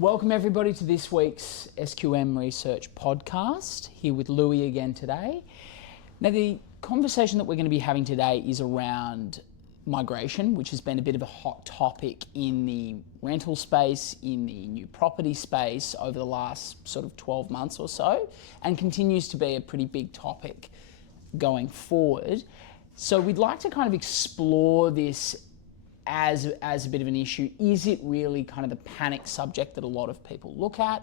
Welcome everybody to this week's SQM Research podcast, here with Louis again today. Now the conversation that we're going to be having today is around migration, which has been a bit of a hot topic in the rental space, in the new property space over the last sort of 12 months or so, and continues to be a pretty big topic going forward. So we'd like to kind of explore this as a bit of an issue. Is it really kind of the panic subject that a lot of people look at,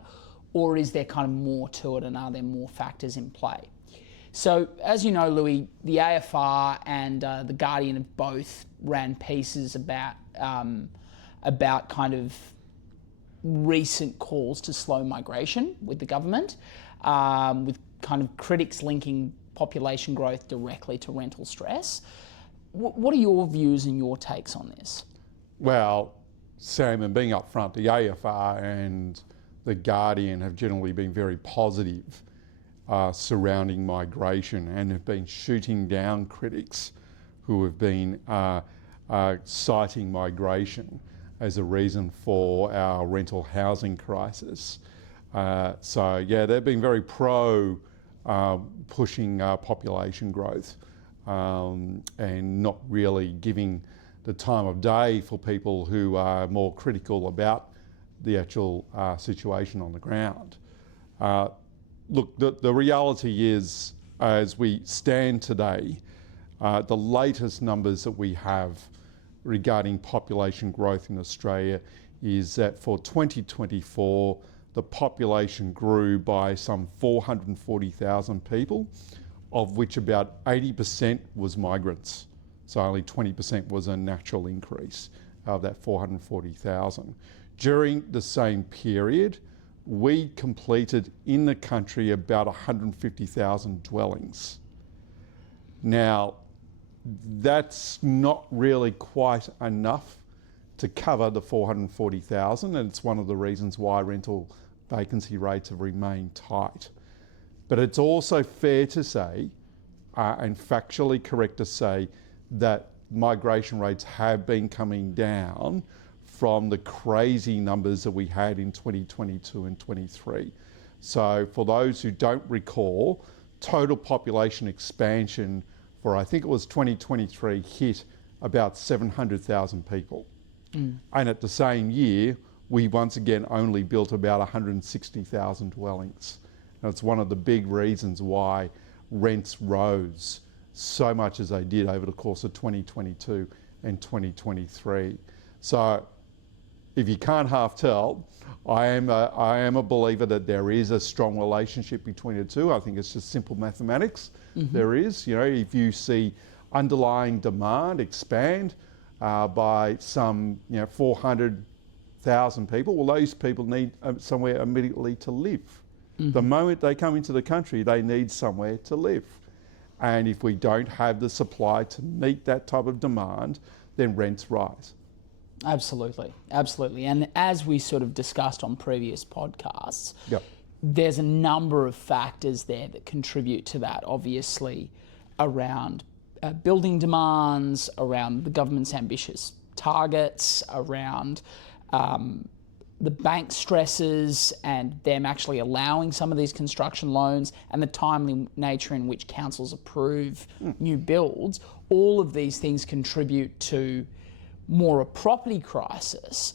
or is there kind of more to it, and are there more factors in play? So as you know, Louis, the AFR and the Guardian have both ran pieces about kind of recent calls to slow migration with the government, with kind of critics linking population growth directly to rental stress. What are your views and your takes on this? Well, Sam, and being upfront, the AFR and the Guardian have generally been very positive surrounding migration and have been shooting down critics who have been citing migration as a reason for our rental housing crisis. So yeah, they've been very pro pushing population growth. And not really giving the time of day for people who are more critical about the actual situation on the ground. Look, the reality is, as we stand today, the latest numbers that we have regarding population growth in Australia is that for 2024, the population grew by some 440,000 people, of which about 80% was migrants. So only 20% was a natural increase of that 440,000. During the same period, we completed in the country about 150,000 dwellings. Now, that's not really quite enough to cover the 440,000, and it's one of the reasons why rental vacancy rates have remained tight. But it's also fair to say, and factually correct to say, that migration rates have been coming down from the crazy numbers that we had in 2022 and 23. So for those who don't recall, total population expansion for, I think it was 2023, hit about 700,000 people. And at the same year, we once again only built about 160,000 dwellings. That's one of the big reasons why rents rose so much as they did over the course of 2022 and 2023. So if you can't half tell, I am a believer that there is a strong relationship between the two. I think it's just simple mathematics. There is, if you see underlying demand expand by some 400,000 people, well, those people need somewhere immediately to live. The moment they come into the country, they need somewhere to live. And if we don't have the supply to meet that type of demand, then rents rise. Absolutely, absolutely. And as we sort of discussed on previous podcasts, Yep. There's a number of factors there that contribute to that, obviously, around building demands, around the government's ambitious targets, around the bank stresses and them actually allowing some of these construction loans, and the timely nature in which councils approve new builds. All of these things contribute to more a property crisis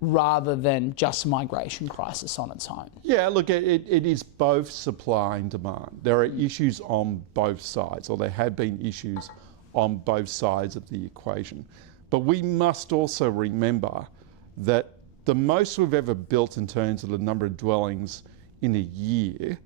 rather than just a migration crisis on its own. Yeah, look, it is both supply and demand. There are issues on both sides, or there have been issues on both sides of the equation. But we must also remember that the most we've ever built in terms of the number of dwellings in a year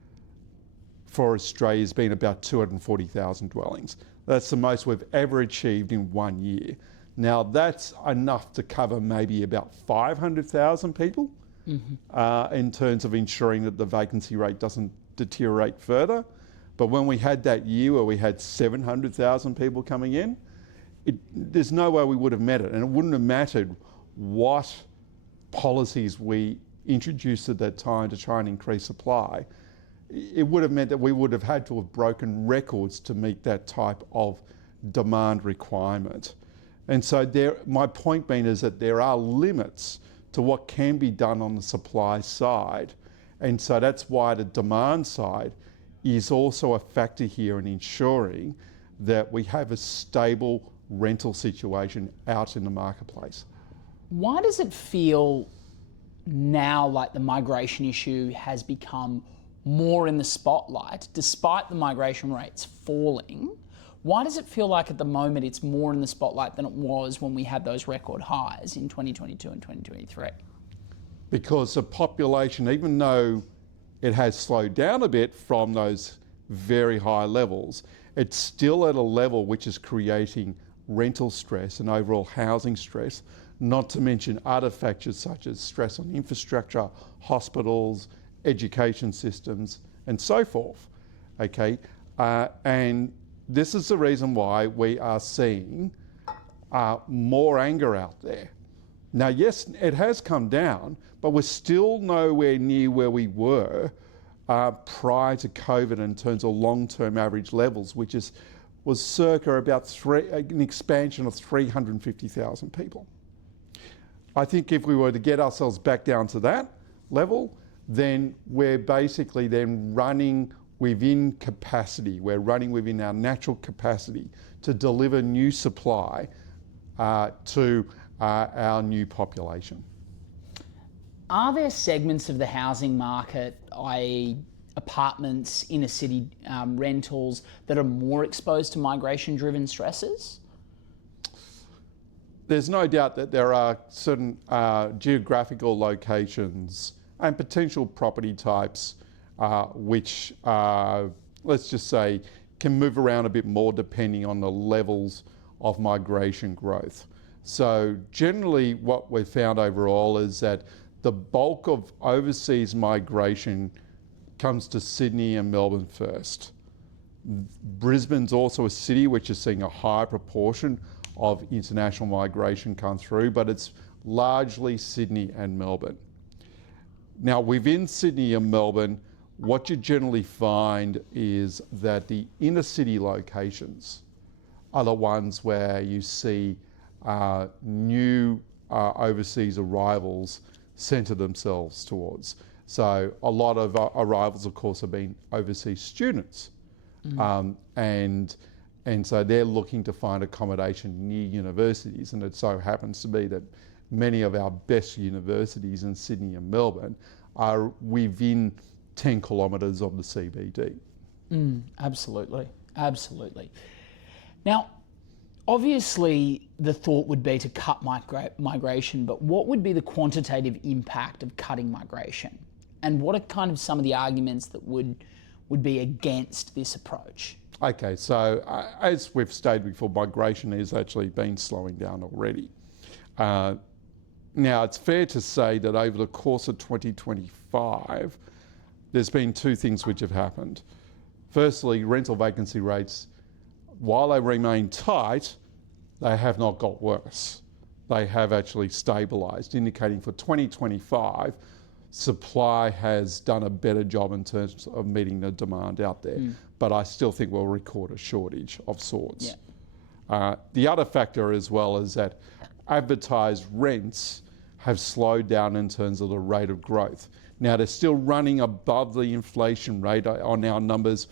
for Australia has been about 240,000 dwellings. That's the most we've ever achieved in 1 year. Now that's enough to cover maybe about 500,000 people in terms of ensuring that the vacancy rate doesn't deteriorate further. But when we had that year where we had 700,000 people coming in, there's no way we would have met it. And it wouldn't have mattered what policies we introduced at that time to try and increase supply. It would have meant that we would have had to have broken records to meet that type of demand requirement. And so my point being is that there are limits to what can be done on the supply side. And so that's why the demand side is also a factor here in ensuring that we have a stable rental situation out in the marketplace. Why does it feel now like the migration issue has become more in the spotlight, despite the migration rates falling? Why does it feel like at the moment it's more in the spotlight than it was when we had those record highs in 2022 and 2023? Because the population, even though it has slowed down a bit from those very high levels, it's still at a level which is creating rental stress and overall housing stress, not to mention other factors such as stress on infrastructure, hospitals, education systems, and so forth. Okay, and this is the reason why we are seeing more anger out there. Now, yes, it has come down, but we're still nowhere near where we were prior to COVID in terms of long-term average levels, which was circa about an expansion of 350,000 people. I think if we were to get ourselves back down to that level, then we're basically then running within capacity. We're running within our natural capacity to deliver new supply to our new population. Are there segments of the housing market, i.e. apartments, inner city rentals, that are more exposed to migration-driven stresses? There's no doubt that there are certain geographical locations and potential property types which, let's just say, can move around a bit more depending on the levels of migration growth. So generally what we've found overall is that the bulk of overseas migration comes to Sydney and Melbourne first. Brisbane's also a city which is seeing a higher proportion of international migration come through, but it's largely Sydney and Melbourne. Now, within Sydney and Melbourne, what you generally find is that the inner city locations are the ones where you see new overseas arrivals centre themselves towards. So a lot of arrivals, of course, have been overseas students. And so they're looking to find accommodation near universities, and it so happens to be that many of our best universities in Sydney and Melbourne are within 10 kilometres of the CBD. Absolutely, absolutely. Now, obviously the thought would be to cut migration, but what would be the quantitative impact of cutting migration? And what are kind of some of the arguments that would be against this approach? Okay, so as we've stated before, migration has actually been slowing down already. Now, it's fair to say that over the course of 2025, there's been two things which have happened. Firstly, rental vacancy rates, while they remain tight, they have not got worse. They have actually stabilised, indicating for 2025, supply has done a better job in terms of meeting the demand out there. But I still think we'll record a shortage of sorts. Yeah. The other factor as well is that advertised rents have slowed down in terms of the rate of growth. Now, they're still running above the inflation rate. On our numbers,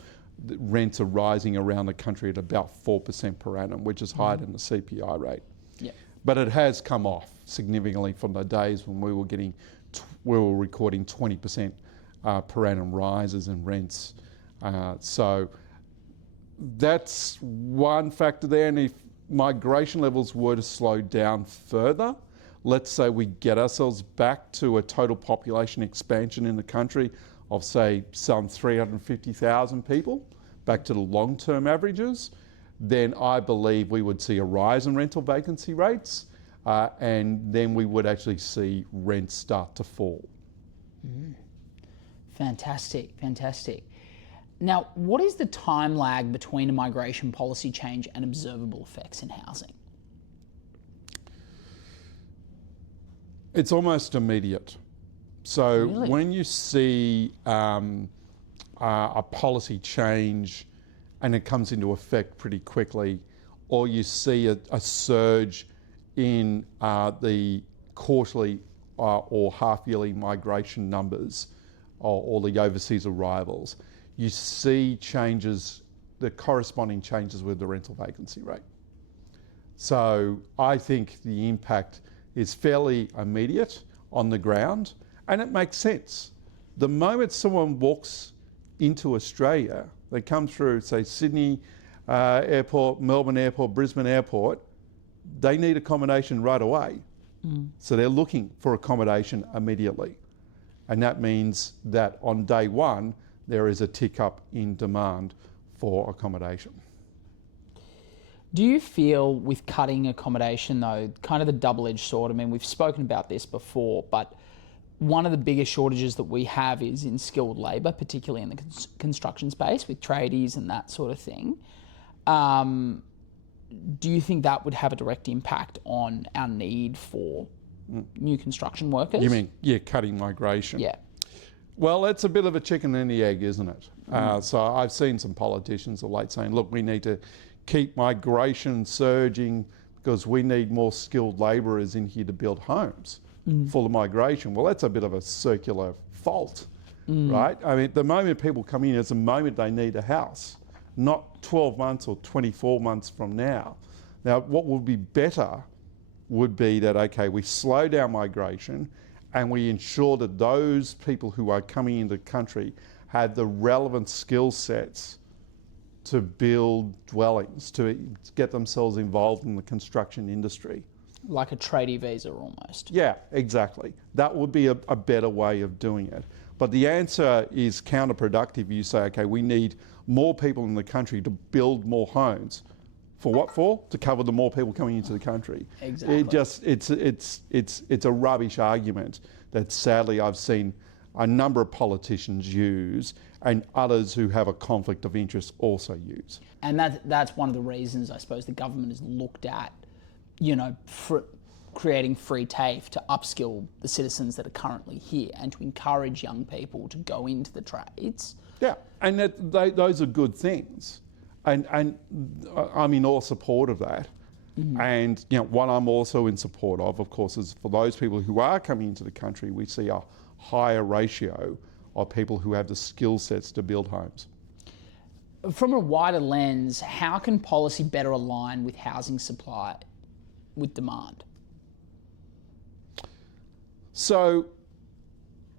rents are rising around the country at about 4% per annum, which is higher than the CPI rate. Yeah. But it has come off significantly from the days when we were recording 20% per annum rises in rents. So that's one factor there. And if migration levels were to slow down further, let's say we get ourselves back to a total population expansion in the country of, say, some 350,000 people, back to the long-term averages, then I believe we would see a rise in rental vacancy rates, and then we would actually see rents start to fall. Fantastic, fantastic. Now, what is the time lag between a migration policy change and observable effects in housing? It's almost immediate. So Really? when you see a policy change and it comes into effect pretty quickly, or you see a surge in the quarterly or half-yearly migration numbers or the overseas arrivals, you see changes, the corresponding changes with the rental vacancy rate. So I think the impact is fairly immediate on the ground, and it makes sense. The moment someone walks into Australia, they come through, say, Sydney Airport, Melbourne Airport, Brisbane Airport, they need accommodation right away. So they're looking for accommodation immediately. And that means that on day one, there is a tick up in demand for accommodation. Do you feel with cutting accommodation though, kind of the double-edged sword, I mean, we've spoken about this before, but one of the biggest shortages that we have is in skilled labour, particularly in the construction space with tradies and that sort of thing. Do you think that would have a direct impact on our need for new construction workers? You mean, cutting migration? Yeah. Well, it's a bit of a chicken and the egg, isn't it? So I've seen some politicians of late saying, look, we need to keep migration surging because we need more skilled labourers in here to build homes full of migration. Well, that's a bit of a circular fault, right? I mean, the moment people come in is the moment they need a house, not 12 months or 24 months from now. Now, what would be better would be that, okay, we slow down migration and we ensure that those people who are coming into the country have the relevant skill sets to build dwellings, to get themselves involved in the construction industry. Like a tradie visa almost. Yeah, exactly. That would be a better way of doing it. But the answer is counterproductive. You say, okay, we need more people in the country to build more homes. For what for? To cover the more people coming into the country. Exactly. It's a rubbish argument that sadly I've seen a number of politicians use and others who have a conflict of interest also use. And that's one of the reasons I suppose the government has looked at, creating free TAFE to upskill the citizens that are currently here and to encourage young people to go into the trades. Yeah, and those are good things. And I'm in all support of that. And what I'm also in support of course, is for those people who are coming into the country, we see a higher ratio of people who have the skill sets to build homes. From a wider lens, how can policy better align with housing supply with demand? So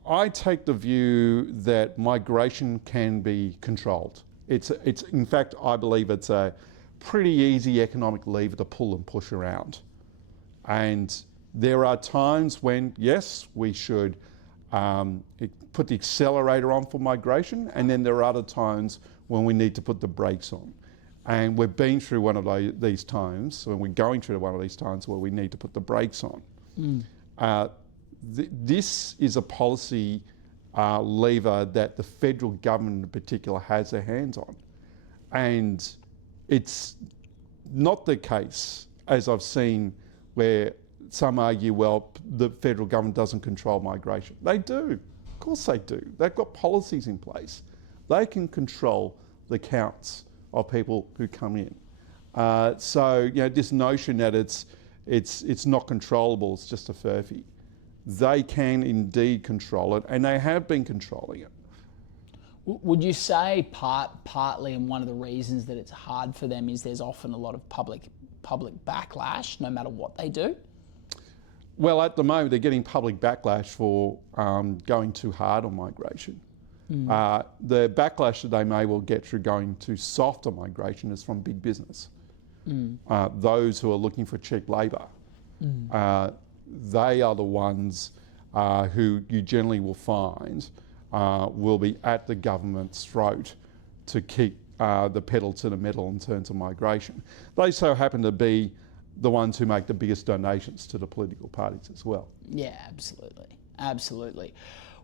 I take the view that migration can be controlled. It's in fact, I believe it's a pretty easy economic lever to pull and push around. And there are times when, yes, we should put the accelerator on for migration, and then there are other times when we need to put the brakes on. And we've been through one of these times, when we're going through one of these times where we need to put the brakes on. This is a policy lever that the federal government in particular has their hands on. And it's not the case, as I've seen, where some argue, well, the federal government doesn't control migration. They do. Of course they do. They've got policies in place. They can control the counts of people who come in. So this notion that it's not controllable, it's just a furphy. They can indeed control it, and they have been controlling it. Would you say partly, and one of the reasons that it's hard for them is there's often a lot of public backlash, no matter what they do? Well, at the moment, they're getting public backlash for going too hard on migration. The backlash that they may well get through going too soft on migration is from big business. Those who are looking for cheap labour. They are the ones who you generally will find will be at the government's throat to keep the pedal to the metal in terms of migration. They so happen to be the ones who make the biggest donations to the political parties as well. Yeah, absolutely. Absolutely.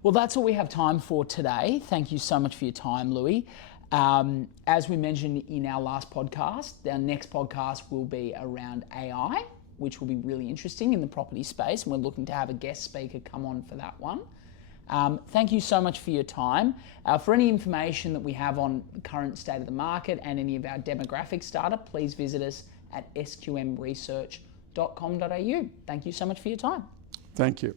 Well, that's all we have time for today. Thank you so much for your time, Louis. As we mentioned in our last podcast, our next podcast will be around AI, which will be really interesting in the property space, and we're looking to have a guest speaker come on for that one. Thank you so much for your time. For any information that we have on the current state of the market and any of our demographics data, please visit us at sqmresearch.com.au. Thank you so much for your time. Thank you.